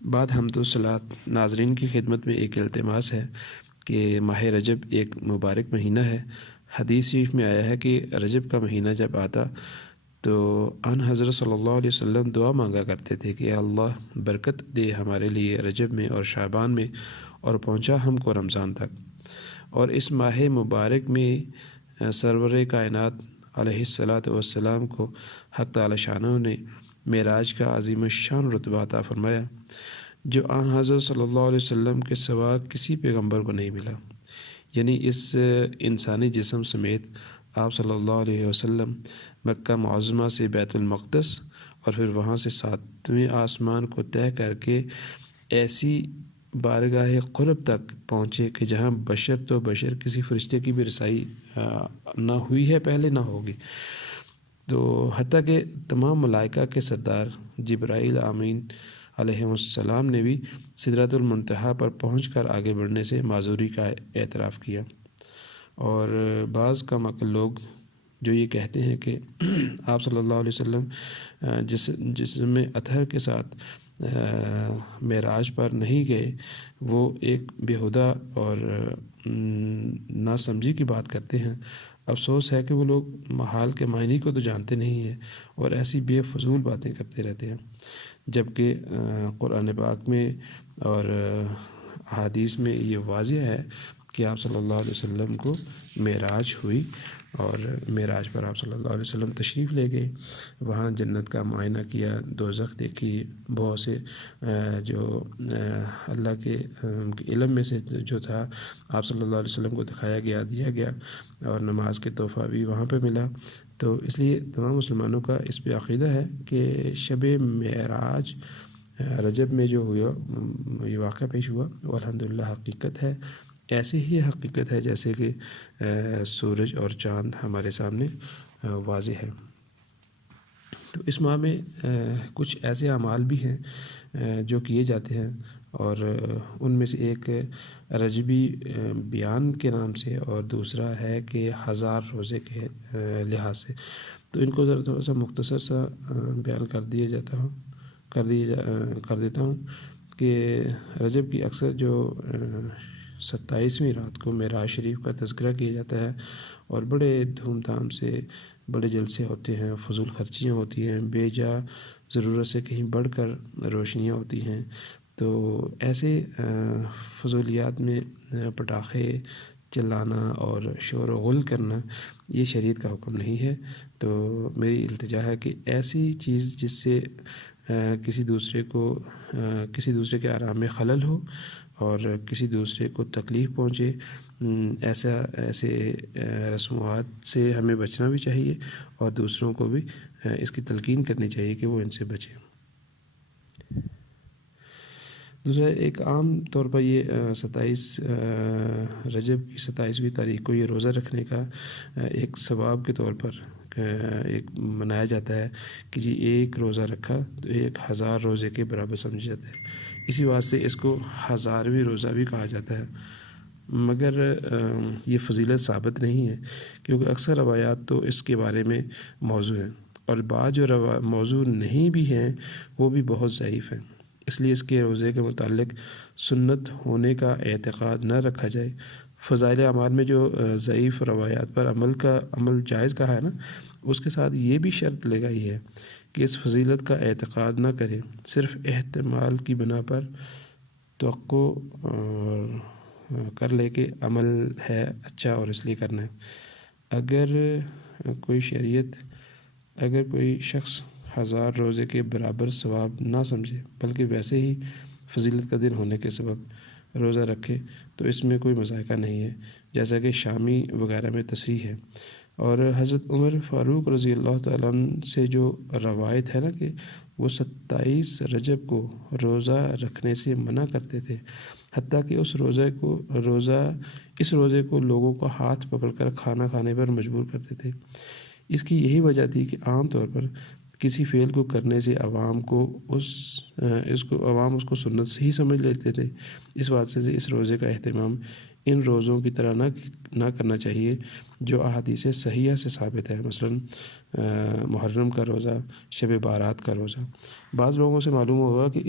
بعد حمد و صلات ناظرین کی خدمت میں ایک التماس ہے کہ ماہ رجب ایک مبارک مہینہ ہے۔ حدیث شریف میں آیا ہے کہ رجب کا مہینہ جب آتا تو ان حضرت صلی اللہ علیہ وسلم دعا مانگا کرتے تھے کہ اے اللہ برکت دے ہمارے لیے رجب میں اور شعبان میں، اور پہنچا ہم کو رمضان تک۔ اور اس ماہ مبارک میں سرور کائنات علیہ الصلاۃ والسلام کو حق تعالی شانہ نے معراج کا عظیم الشان رتبہ عطا فرمایا، جو آن حضرت صلی اللہ علیہ وسلم کے سوا کسی پیغمبر کو نہیں ملا۔ یعنی اس انسانی جسم سمیت آپ صلی اللہ علیہ وسلم مکہ معظمہ سے بیت المقدس اور پھر وہاں سے 7ویں آسمان کو طے کر کے ایسی بارگاہ قرب تک پہنچے کہ جہاں بشر تو بشر، کسی فرشتے کی بھی رسائی نہ ہوئی ہے پہلے نہ ہوگی۔ تو حتیٰ کہ تمام ملائکہ کے سردار جبرائیل امین علیہ السلام نے بھی سدرۃ المنتہا پر پہنچ کر آگے بڑھنے سے معذوری کا اعتراف کیا۔ اور بعض کم عقل لوگ جو یہ کہتے ہیں کہ آپ صلی اللہ علیہ وسلم جسم اطہر کے ساتھ معراج پر نہیں گئے، وہ ایک بیہودہ اور ناسمجھی کی بات کرتے ہیں۔ افسوس ہے کہ وہ لوگ محال کے معنی کو تو جانتے نہیں ہیں اور ایسی بے فضول باتیں کرتے رہتے ہیں، جبکہ قرآن پاک میں اور احادیث میں یہ واضح ہے کہ آپ صلی اللہ علیہ وسلم کو معراج ہوئی، اور معراج پر آپ صلی اللہ علیہ وسلم تشریف لے گئے، وہاں جنت کا معائنہ کیا، دوزخ دیکھی، بہت سے جو اللہ کے علم میں سے جو تھا آپ صلی اللہ علیہ وسلم کو دکھایا گیا، دیا گیا، اور نماز کے تحفہ بھی وہاں پہ ملا۔ تو اس لیے تمام مسلمانوں کا اس پہ عقیدہ ہے کہ شب معراج رجب میں جو ہوا، یہ واقعہ پیش ہوا، وہ الحمدللہ حقیقت ہے، ایسے ہی حقیقت ہے جیسے کہ سورج اور چاند ہمارے سامنے واضح ہے۔ تو اس ماہ میں کچھ ایسے اعمال بھی ہیں جو کیے جاتے ہیں، اور ان میں سے ایک رجبی بیان کے نام سے، اور دوسرا ہے کہ 1000 روزے کے لحاظ سے۔ تو ان کو ذرا تھوڑا سا مختصر سا بیان کر دیتا ہوں کہ رجب کی اکثر جو 27ویں رات کو معراج شریف کا تذکرہ کیا جاتا ہے، اور بڑے دھوم دھام سے بڑے جلسے ہوتے ہیں، فضول خرچیاں ہوتی ہیں، بے جا ضرورت سے کہیں بڑھ کر روشنیاں ہوتی ہیں۔ تو ایسے فضولیات میں پٹاخے چلانا اور شور و غل کرنا یہ شریعت کا حکم نہیں ہے۔ تو میری التجا ہے کہ ایسی چیز جس سے کسی دوسرے کے آرام میں خلل ہو اور کسی دوسرے کو تکلیف پہنچے، ایسے رسومات سے ہمیں بچنا بھی چاہیے، اور دوسروں کو بھی اس کی تلقین کرنی چاہیے کہ وہ ان سے بچیں۔ دوسرا ایک عام طور پر یہ 27 رجب کی 27ویں تاریخ کو یہ روزہ رکھنے کا ایک ثواب کے طور پر ایک منایا جاتا ہے کہ جی ایک روزہ رکھا تو 1000 روزے کے برابر سمجھا جاتا ہے۔ اسی واسطے اس کو 1000ویں روزہ بھی کہا جاتا ہے، مگر یہ فضیلت ثابت نہیں ہے، کیونکہ اکثر روایات تو اس کے بارے میں موضوع ہیں، اور بعض جو موضوع نہیں بھی ہیں وہ بھی بہت ضعیف ہیں۔ اس لیے اس کے روزے کے متعلق سنت ہونے کا اعتقاد نہ رکھا جائے۔ فضائل اعمال میں جو ضعیف روایات پر عمل جائز کہا ہے نا، اس کے ساتھ یہ بھی شرط لگائی ہے کہ اس فضیلت کا اعتقاد نہ کریں، صرف احتمال کی بنا پر توقع کر لے کہ عمل ہے اچھا اور اس لیے کرنا ہے۔ اگر کوئی شخص 1000 روزے کے برابر ثواب نہ سمجھے، بلکہ ویسے ہی فضیلت کا دن ہونے کے سبب روزہ رکھے، تو اس میں کوئی مذائقہ نہیں ہے، جیسا کہ شامی وغیرہ میں تصریح ہے۔ اور حضرت عمر فاروق رضی اللہ تعالیٰ عنہ سے جو روایت ہے نا کہ وہ 27 رجب کو روزہ رکھنے سے منع کرتے تھے، حتیٰ کہ اس روزے کو لوگوں کو ہاتھ پکڑ کر کھانا کھانے پر مجبور کرتے تھے۔ اس کی یہی وجہ تھی کہ عام طور پر کسی فعل کو کرنے سے عوام اس کو سنت سے ہی سمجھ لیتے تھے۔ اس واسطے سے اس روزے کا اہتمام ان روزوں کی طرح نہ کرنا چاہیے جو احادیث صحیحہ سے ثابت ہے، مثلا محرم کا روزہ، شب بارات کا روزہ۔ بعض لوگوں سے معلوم ہوگا کہ